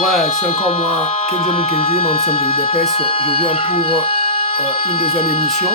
Ouais, c'est encore moi, Kenzo Mukendi, membre simple de l'UDPS. Je viens pour une deuxième émission.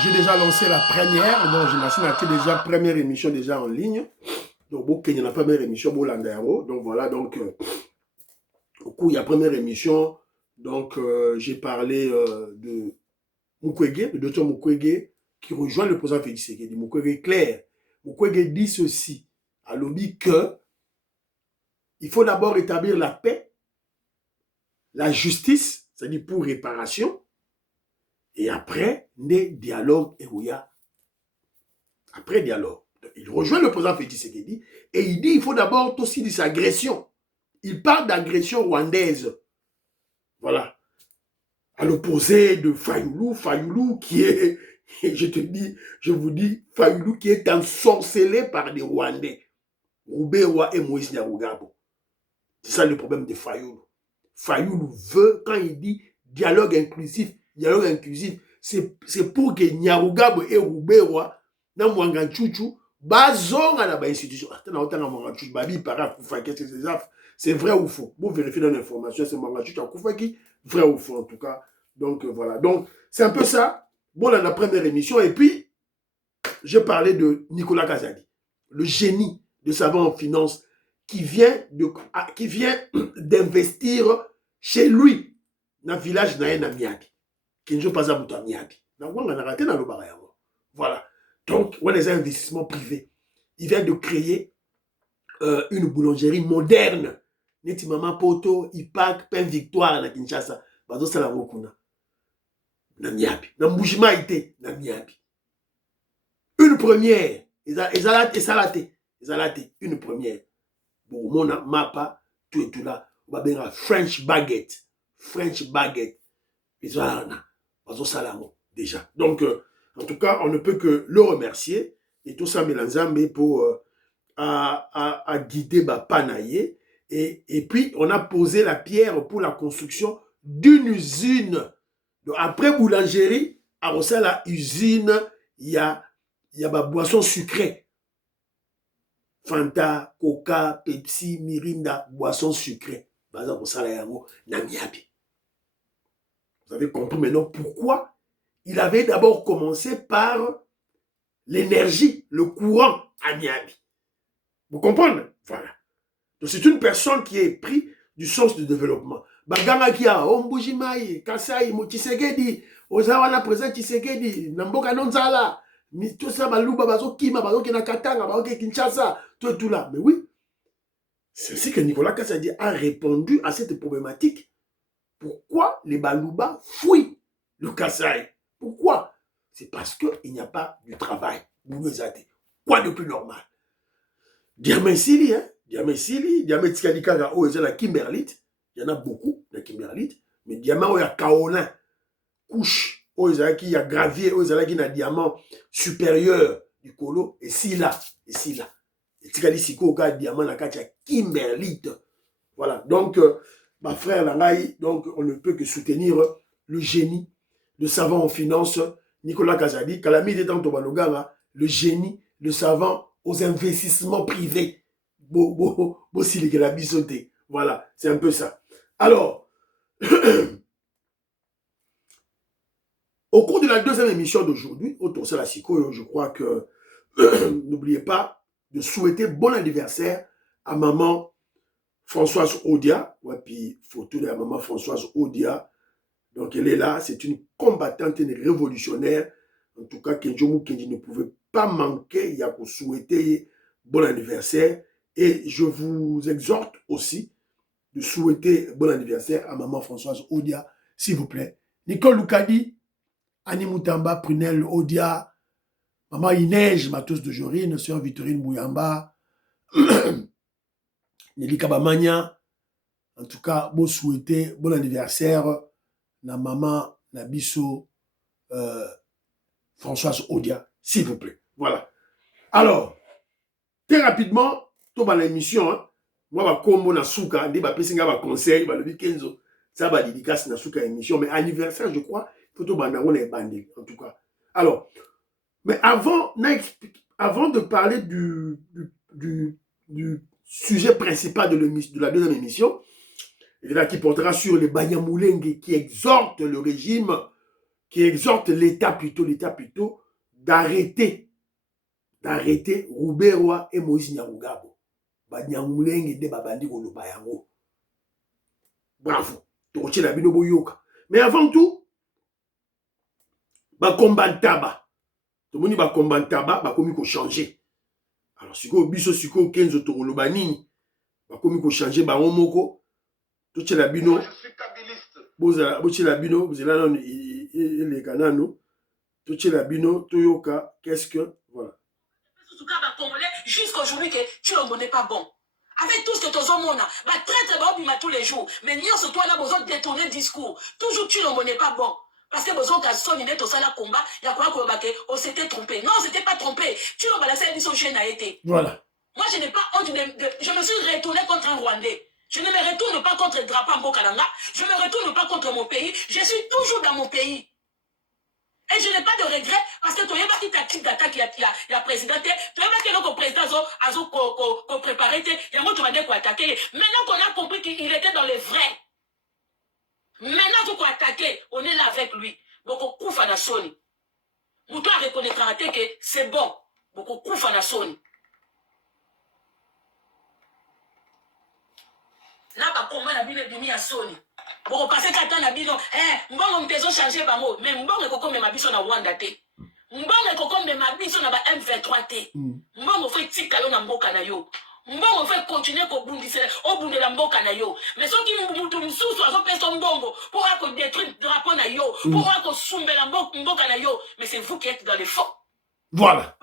J'ai déjà lancé la première, donc j'imagine que déjà première émission déjà en ligne. Donc, bon, il y a la première émission, bon, Landero. Donc voilà, donc au cours de la première émission, donc j'ai parlé de Mukwege, le docteur Mukwege, qui rejoint le président Félix Tshisekedi. Mukwege clair. Mukwege dit ceci à lobby que il faut d'abord établir la paix, la justice, c'est-à-dire pour réparation, et après, des dialogues et où il y a après dialogue. Il rejoint le président Félix Tshisekedi et il dit qu'il faut d'abord aussi des agressions. Il parle d'agression rwandaise. Voilà. À l'opposé de Fayoulou, Fayoulou qui est, je vous dis, Fayoulou qui est ensorcelé par des Rwandais. Roubewa et Moïse Nyarugabo. C'est ça le problème de Fayoulou. Fayoulou veut, quand il dit dialogue inclusif, c'est pour que Nyarugabo et Roubewa, na Mwanga Chuchu, bazonga na ba institution. Attends, otanga Mwanga Chuchu, babi para kufa, qu'est-ce que c'est ça? C'est vrai ou faux? Vous vérifiez dans l'information, c'est Mwanga Chuchu à Koufaki, vrai ou faux en tout cas. Donc voilà. Donc c'est un peu ça. Bon, dans la première émission, et puis je parlais de Nicolas Kazadi, le génie de savant en finance qui vient d'investir chez lui dans le village na Miabi. Qui ne pas à Miabi. Voilà. Donc, on a des investissements privés. Il vient de créer une boulangerie moderne. Neti Mama Poto, Ipak, Pain Victoire na Kinshasa. Bazo Salango Kuna. Na Miabi. Na Mbujima Ite, na Miabi. Une première. Une première. Bon, mon mapa, tout et tout là. On va bien French baguette. French baguette. Ils ont Salango déjà. Donc, en tout cas, on ne peut que le remercier. Et tout ça, Mélanzambe, pour à guider Bapanaye. Et puis, on a posé la pierre pour la construction d'une usine. Donc, après boulangerie, à la usine, il y a ma boisson sucrée. Fanta, Coca, Pepsi, Mirinda, boisson sucrée. Vous avez compris maintenant pourquoi il avait d'abord commencé par l'énergie, le courant à Niabi. Vous comprenez? Voilà. Donc c'est une personne qui est pris du sens du développement. Baganga qui a Ombujimaï, Kasai, Tshisekedi, Ozawana présent Tshisekedi, Namboka Nonzala, tout ça, Baluba, Bazo Kima, Bazo Kenakatanga, Bazo Kinshasa, tout là. Mais oui, c'est ainsi que Nicolas Kassadi a répondu à cette problématique. Pourquoi les Baluba fuient le Kassai? Pourquoi? C'est parce qu'il n'y a pas de travail. Quoi de plus normal? Diamensili, hein? Diamensili, Diametikalikanga, oh, il y a la Kimberlite. Il y en a beaucoup, la Kimberlite. Mais diamant, oh, il y a Kaolin, couche, oh, il y a gravier, oh, il y a diamant supérieur du colo, et si là, Et Tikali Siko, il y a diamant, il y a Kimberlite. Voilà, donc, ma frère Langaï, donc, on ne peut que soutenir le génie, le savant en finance, Nicolas Kazadi, Kalami de Tantobaloganga, le génie, le savant aux investissements privés. Voilà, c'est un peu ça. Alors, au cours de la deuxième émission d'aujourd'hui, autour de la Siko, je crois que n'oubliez pas de souhaiter bon anniversaire à maman Françoise Odia. Ouais, puis photo de la maman Françoise Odia. Donc elle est là, c'est une combattante, une révolutionnaire. En tout cas, Kenjomu Kenji ne pouvait pas manquer. Il y a pour souhaiter bon anniversaire. Et je vous exhorte aussi de souhaiter bon anniversaire à maman Françoise Odia, s'il vous plaît. Nicole Loukadi, Annie Moutamba, Prunelle Odia, maman Inège, Matos de Jorine, sœur Victorine Bouyamba, Nelly Kabamania. En tout cas, bon souhaiter bon anniversaire na maman Nabiso Françoise Odia, s'il vous plaît. Voilà. Alors, très rapidement, tout dans l'émission, hein, moi, je vais na souka, je vais conseil, je vais Kenzo, ça va dédicace na souka émission, mais anniversaire, je crois, il faut tout les bandits, en tout cas. Alors, mais avant de parler du sujet principal de la deuxième émission, Il y en a qui portera sur les Banyamulenge qui exhortent le régime, qui exhortent l'État plutôt, d'arrêter Rouberwa et Moïse Nyarugabo. Banyamulenge de babandi koloba yango. Bravo. Tokoche la bino boyoka. Mais avant tout, combat taba. Tout le monde va combat taba, komi ko changer. Alors siko biso siko kenzo tokoloba nini? Komi ko changer bango moko. Toche la bino. Je suis kabiliste. Boche la bino, vous là non les canano. Toche la bino, toyoka, qu'est-ce que voilà. Jusqu'aujourd'hui que tu n'es pas bon. Avec tout ce que tu as mon très bon tous les jours. Mais nous, sur toi, là, besoin de détourner le discours. Toujours, tu n'es pas bon. Parce que besoin qu'à son net au salaire combat, il y a quoi qu'on s'était trompé. Non, on s'était pas trompé. Tu n'as pas laissé l'émission chaîne a été. Voilà. Moi, je n'ai pas honte je me suis retourné contre un Rwandais. Je ne me retourne pas contre le drapeau Mbokalanga. Je ne me retourne pas contre mon pays. Je suis toujours dans mon pays. Et je n'ai pas de regret parce que tu n'as pas qui tactique d'attaque, il y a président, tu n'as pas que le président a préparé, il y a un autre qui a attaqué. Maintenant qu'on a compris qu'il était dans le vrai. Maintenant qu'on a attaqué, on est là avec lui. Beaucoup koufa na soni. Moutou a reconnaître que c'est bon. Beaucoup koufa na soni. Là, bah, comment la Bible est mis à soni. Bon, parce que quand on a dit non, mbongo mtezo changer bango, mais mbongo koko me mabiso na Rwanda te. Mbongo koko me mabiso na ba M23 te. Mbongo fait tika yo na mboka na yo. Mbongo fait continuer ko bundise, o bunde la mboka na yo. Mais so ki mutu mususu azo peso mbongo pour ako détruire drapeau na yo, pour ako sumbe la mboka na yo, mais c'est vous qui êtes dans les faux. Voilà.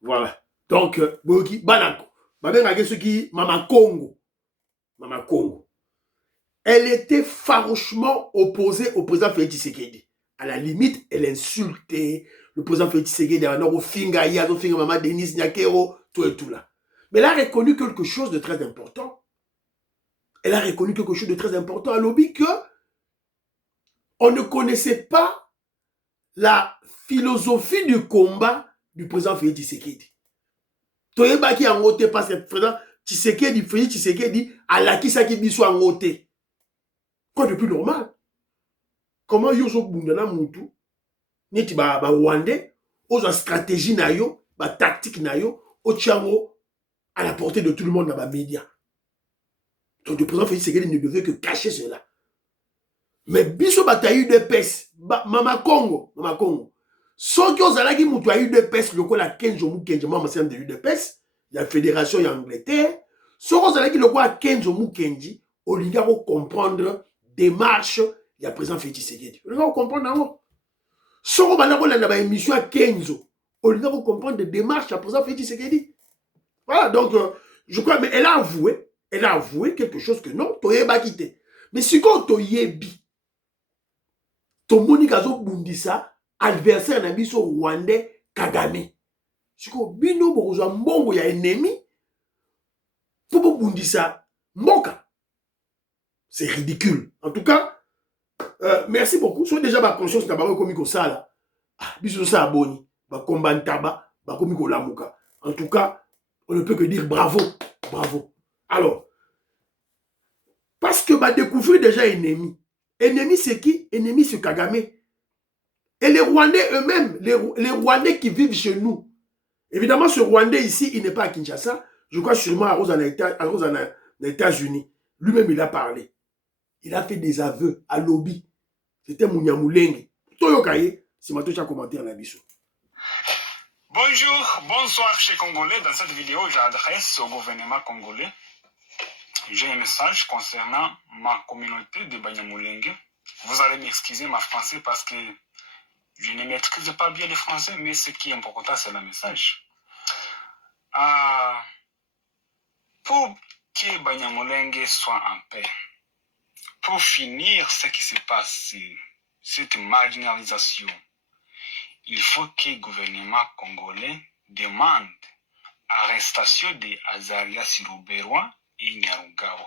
Voilà. Donc boki banako. Babenga ke soki Mama Congo. Mama Congo. Elle était farouchement opposée au président Félix Tshisekedi. À la limite, elle insultait le président Félix Tshisekedi. Au finga, Maman Denise Nyakero, tout et tout là. Mais elle a reconnu quelque chose de très important. Elle a reconnu quelque chose de très important à l'objet que on ne connaissait pas la philosophie du combat du président Félix Tshisekedi. Toyeba qui a voté par ce président Tshisekedi, Félix Tshisekedi, à la qui ça qui dit soit voté. Quoi de plus normal? Comment yoso bundana mutu, neti ba Rwandais, ozo stratégie na yo, ba tactique na yo, au tiango, à la portée de tout le monde dans les médias. Donc le président Félix Tshisekedi ne devait que cacher cela. Mais biso bataille de pes, Mama Congo. Ceux qui ont zalaki mutu a eu de pes, le quoi la Kenzo Mukenji, moi c'est de UDPS, il y a fédération il y a Angleterre. Ceux qui ont zalaki le quoi Kenzo Mukenji, au lieu de comprendre démarche, il y a président Félix Tshisekedi. Au lieu de comprendre d'abord. Ceux qui ont zalaki émission à Kenzo, au lieu de comprendre des démarches, il y a président Félix Tshisekedi. Voilà, donc je crois, mais elle a avoué quelque chose que non, Toyeba quitté. Mais si quand Toyebi, Tomoni Kazo Bundisa, adversaire na biso Rwandais Kagame. Siko bino bokozwa mbongo ya ennemi pour bundisa mboka. C'est ridicule. En tout cas, merci beaucoup. Soyez déjà ma conscience na bako komi ko sala. Biso sa aboni, ba combat ntaba, ba komi ko lamuka. En tout cas, on ne peut que dire bravo, bravo. Alors, parce que ba découvrir déjà ennemi. Ennemi c'est qui? Ennemi c'est Kagame. Et les Rwandais eux-mêmes, les Rwandais qui vivent chez nous, évidemment ce Rwandais ici, il n'est pas à Kinshasa, je crois sûrement à aux États-Unis. Lui-même, il a parlé. Il a fait des aveux à lobby. C'était Munyamulenge. Toyokaye, c'est ma touche à commenter en abisso. Bonjour, bonsoir chez Congolais. Dans cette vidéo, j'adresse au gouvernement congolais. J'ai un message concernant ma communauté de Banyamulenge. Vous allez m'excuser ma français parce que je ne maîtrise pas bien le français, mais ce qui est important, c'est le message. Pour que Banyamulenge soit en paix, pour finir ce qui se passe, cette marginalisation, il faut que le gouvernement congolais demande l'arrestation de Azaria Siruberwa et Nyarugabo.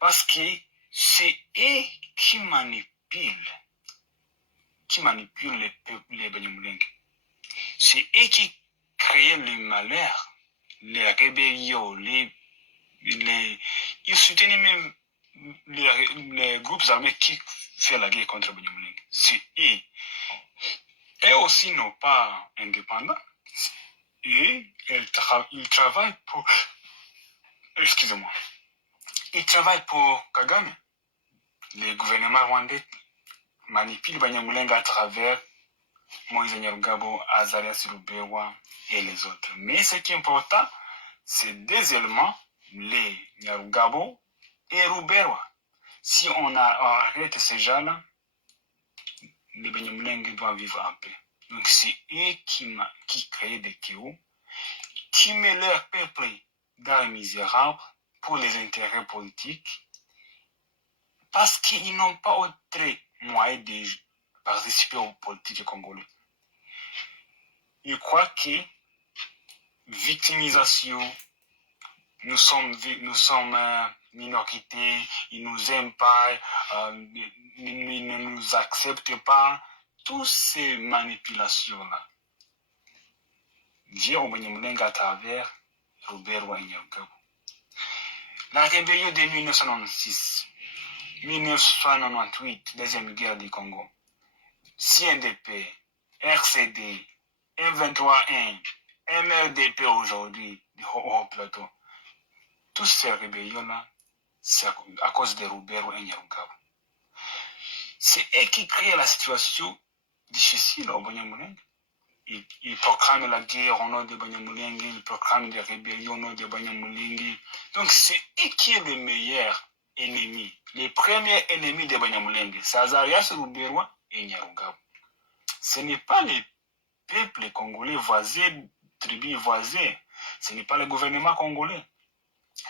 Parce que c'est eux qui manipulent le peuple, les Banyamulenge. C'est eux qui créent le malheur, les rébellions, les ils soutenaient même les groupes armés qui font la guerre contre Banyamulenge. C'est eux. Eux aussi n'ont pas indépendants. Et ils travaillent pour... Excusez-moi. Ils travaillent pour Kagame. Le gouvernement rwandais manipule Banyamulenge à travers Moïse Nyarugabo, Azarias Ruberwa et les autres. Mais ce qui est important, c'est deux éléments, les Nyarugabo et Ruberwa. Si on arrête ces gens-là, les Banyamulenge doivent vivre en paix. Donc c'est eux qui créent des chaos, qui mettent leur peuple dans le misérable pour les intérêts politiques, parce qu'ils n'ont pas autre moyen de participer aux politiques congolais. Je crois que victimisation, nous sommes minorités, ils nous aiment pas, ils ne nous acceptent pas, toutes ces manipulations-là viennent au Banyamulenge à travers Ruberwa et Nyarugabo. La rébellion de 1996, 1998, deuxième guerre du Congo, CNDP, RCD, M23-1, MRDP aujourd'hui, du Haut Plateau, toutes ces rébellions-là, c'est à cause de Ruberwa et Nyarugabo. C'est eux qui créent la situation difficile au Banyamulenge. Ils proclament la guerre au nom de Banyamulenge, ils proclament des rébellions au nom de Banyamulenge. Donc c'est eux qui sont les meilleurs ennemis. Les premiers ennemis de Banyamulenge, c'est Azarias Ruberwa et Nyarugabo. Ce n'est pas les peuples congolais voisins, tribus voisines. Ce n'est pas le gouvernement congolais.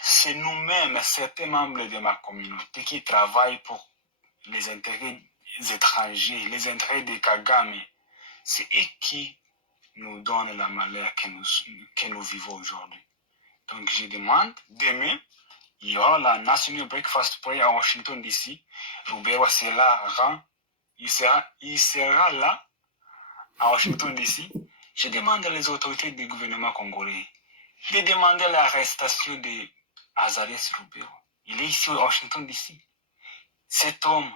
C'est nous-mêmes, certains membres de ma communauté qui travaillent pour les intérêts étrangers, les intérêts de Kagame. C'est eux qui nous donnent la malheur que nous vivons aujourd'hui. Donc je demande, demain, il y aura la National Breakfast Prayer à Washington DC. Ruberwa il sera là à Washington DC. Je demande aux autorités du gouvernement congolais de demander l'arrestation de Azarias Ruberwa. Il est ici à Washington DC. Cet homme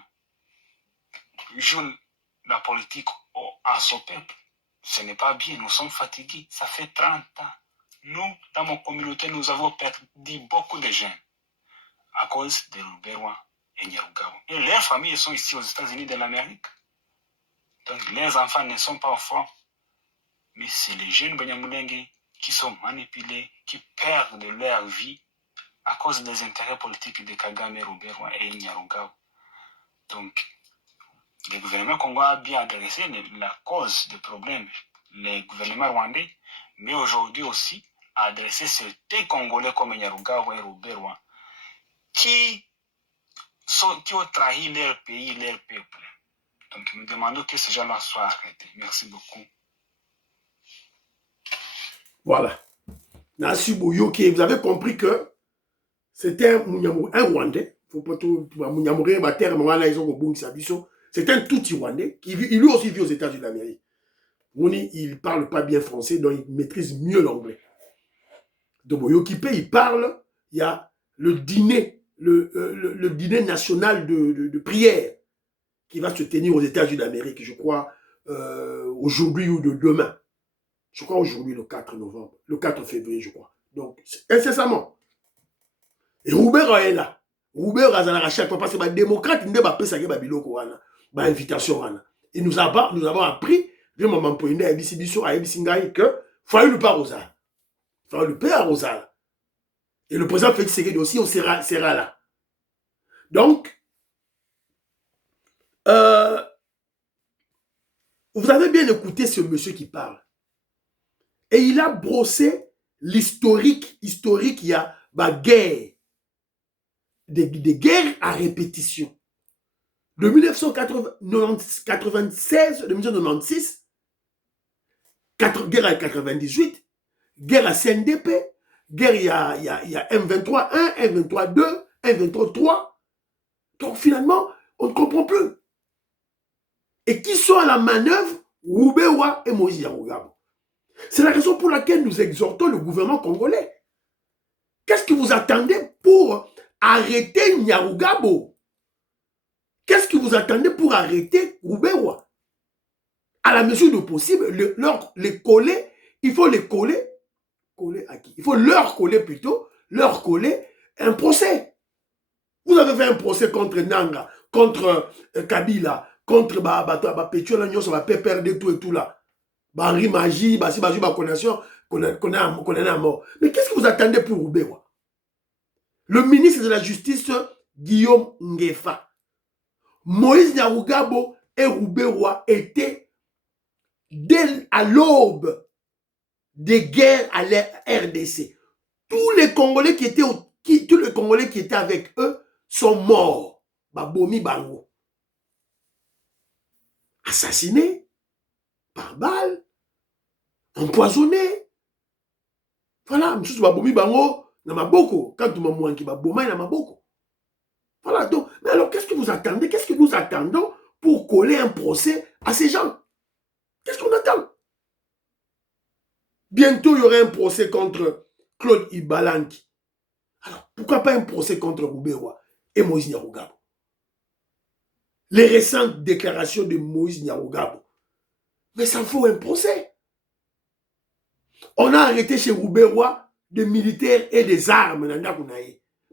joue la politique à son peuple. Ce n'est pas bien, nous sommes fatigués. Ça fait 30 ans. Nous, dans mon communauté, nous avons perdu beaucoup de jeunes à cause de Ruberwa et Nyarugabo. Et leurs familles sont ici aux États-Unis de l'Amérique. Donc, leurs enfants ne sont pas forts. Mais c'est les jeunes Banyamulenge qui sont manipulés, qui perdent leur vie à cause des intérêts politiques de Kagame, Ruberwa et Nyarugabo. Donc, le gouvernement congolais a bien adressé la cause des problèmes, le gouvernement rwandais, mais aujourd'hui aussi a adressé certains Congolais comme Nyarugabo et Ruberwa qui ont trahi leur pays, leur peuple. Donc nous demandons que ces gens-là soient arrêtés. Merci beaucoup. Voilà. Nassi Boyoke, vous avez compris que c'était un Rwandais. Faut pas tout Mouniamouré, c'est un Tutsi Rwandais qui lui aussi vit aux États-Unis d'Amérique. Il ne parle pas bien français, donc il maîtrise mieux l'anglais. Donc Boyokipe, il parle, il y a le dîner, le dîner national de prière qui va se tenir aux États-Unis d'Amérique, je crois, aujourd'hui ou demain. Je crois aujourd'hui, le 4 novembre, le 4 février, je crois. Donc, incessamment. Et Ruberwa est là. Ruberwa a chaque fois, parce que les démocrates, ils ne peuvent pas faire ça, invitation. Et nous avons appris, que Fayulu pas Rosal. Fayulu pas Rosal. Et le président Félix Tshisekedi aussi, on sera là. Donc, vous avez bien écouté ce monsieur qui parle. Et il a brossé l'historique. Il y a guerre. Des guerres à répétition. De 1996, de 1996, guerre à 98, guerre à CNDP, guerre il y a M23-1, M23-2, M23-3. Donc finalement, on ne comprend plus. Et qui sont à la manœuvre? Ruberwa et Moïse Nyarugabo. C'est la raison pour laquelle nous exhortons le gouvernement congolais. Qu'est-ce que vous attendez pour arrêter Nyarugabo? Qu'est-ce que vous attendez pour arrêter Roubewa? À la mesure du possible, les coller, il faut les coller. Coller à qui? Il faut leur coller plutôt, leur coller un procès. Vous avez fait un procès contre Nanga, contre Kabila, contre Pétiola Nyos, perdre tout et tout là. Henri Magie, si Magie, qu'on est à mort. Mais qu'est-ce que vous attendez pour Roubewa? Le ministre de la Justice, Guillaume Ngefa. Moïse Nyarugabo et Roubewa étaient à l'aube des guerres à la RDC. Tous les Congolais qui étaient avec eux sont morts. Babomi Bango. Assassinés par balle, empoisonnés. Voilà, M. Babomi Bango, n'a ma beaucoup. Quand tu m'as mouanki, Baboma, n'a ma beaucoup. Voilà, donc, mais alors qu'est-ce que vous attendez? Qu'est-ce que nous attendons pour coller un procès à ces gens? Qu'est-ce qu'on attend? Bientôt, il y aurait un procès contre Claude Ibalanki. Alors, pourquoi pas un procès contre Roubewa et Moïse Nyarugabo? Les récentes déclarations de Moïse Nyarugabo. Mais ça faut un procès. On a arrêté chez Roubewa des militaires et des armes.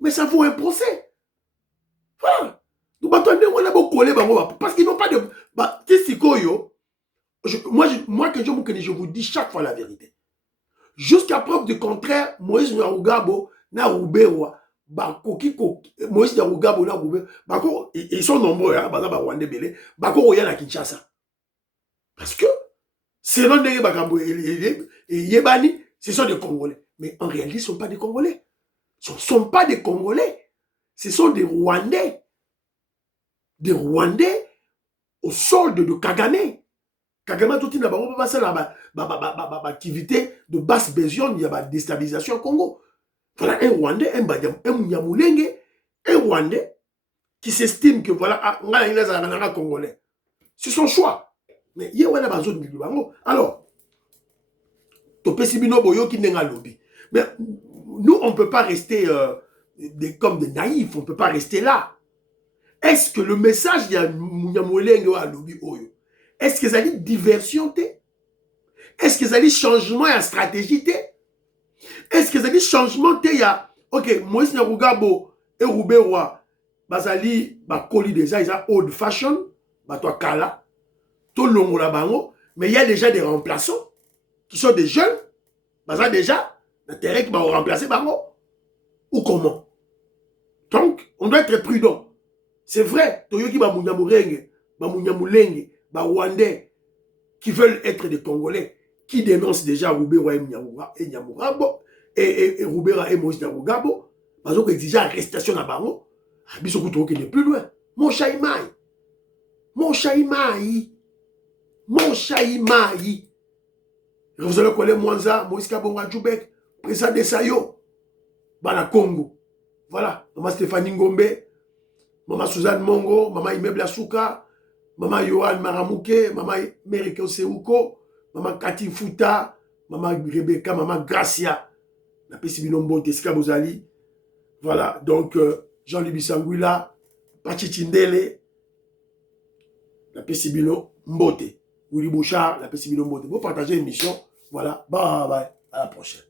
Mais ça faut un procès. Voilà. Nous attendons, on a beaucoup collé, parce qu'ils n'ont pas de... Moi, que je vous dis chaque fois la vérité. Jusqu'à preuve du contraire, Moïse Nyarugabo na Roubewa, Moïse Nyarugabo na Roubewa, ils sont nombreux, hein, Kinshasa. Parce que, selon les Yébani, ce sont des Congolais. Mais en réalité, ce ne sont pas des Congolais. Ce ne sont pas des Congolais. Ce sont des Rwandais. Des Rwandais au solde de Kagame. Kagame tout n'a pas passé l'activité de basse besogne, il y a la déstabilisation au Congo. Voilà un Rwandais, un Nyamulenge, un Rwandais qui s'estime que voilà, il est un Congolais. C'est son choix. Mais il y a une zone de alors, mais nous, on ne peut pas rester comme des naïfs, on ne peut pas rester là. Est-ce que le message de Nyamulenge à Lobi Oyo, est-ce que ça dit diversion? Est-ce que ça dit changement et stratégie? Est-ce que ça dit changement? Ok, Moïse Nyarugabo et Roubewa, Bazali, Bakoli déjà, ils ont old fashion, Batoi Kala, tout le monde là-bas, mais il y a déjà des remplaçants qui sont des jeunes, Bazali déjà, l'intérêt qui va remplacer Bango. Ou comment? Donc, on doit être prudent. C'est vrai, Toyoki Bamunyamurenge, Bamunyamulenge, Rwandais qui veulent être des Congolais, qui dénoncent déjà Roubewa et Nyamurabo, et Roubewa et Moïse Nyarugabo, parce qu'ils exigent arrestation à Bango, Bissokuto qui n'est plus loin. Mon Chaïmaï. Vous allez connaître Mwanza, Moïse Kabonga Djoubek, président de Sayo, Bana Congo. Voilà, Maman Stéphanie Ngombe, Maman Suzanne Mongo, Maman Immeuble Asuka, Maman Yohan Maramouke, Maman Merike Oseuko, Maman Kati Fouta, Maman Rebecca, Maman Gracia, la Pessibino Mbote, Ska Bozali. Voilà, donc Jean-Louis Sanguila, Pachi Tindele, la Pessibino Mbote, Willy Bouchard, la Pessibino Mbote. Vous partagez l'émission. Voilà, bye bye, à la prochaine.